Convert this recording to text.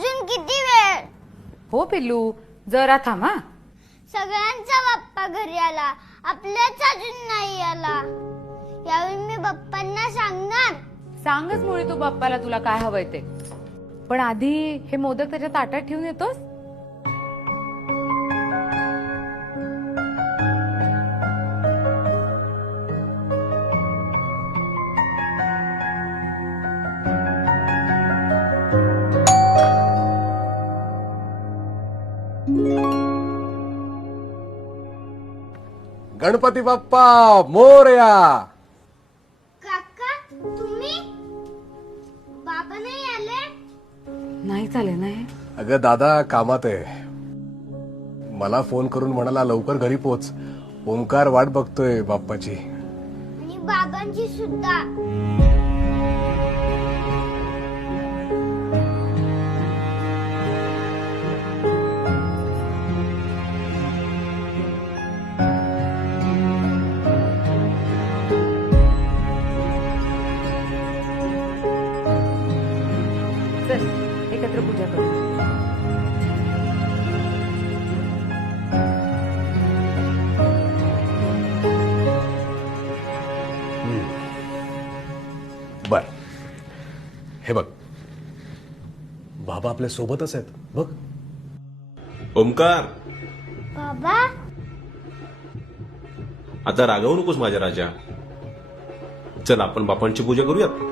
अजून किती वेळ? हो पिल्लू, जरा थांब हा. सगळ्यांचा बाप्पा घरी आला, आपल्याच अजून नाही आला. यावेळी मी बाप्पांना सांगणार. सांगच मुळे तू बाप्पाला तुला काय हवंय ते. पण आधी हे मोदक त्याच्या ताटात ठेवून येतोस. गणपती बाप्पा मोरया. काका तुम्ही? बाबा नाही आले? नाही चाले नाही. अगं दादा कामात आहे. मला फोन करून म्हणाला लवकर घरी पोच. ओंकार वाट बघतोय बाप्पाची. आणि बाबांची सुद्धा. चल एकत्र पूजा करू. बर हे बघ, बाबा आपल्या सोबतच आहेत बघ. ओमकार, बाबा आता रागवू नकोस माझ्या राजा. चल आपण बापांची पूजा करूयात.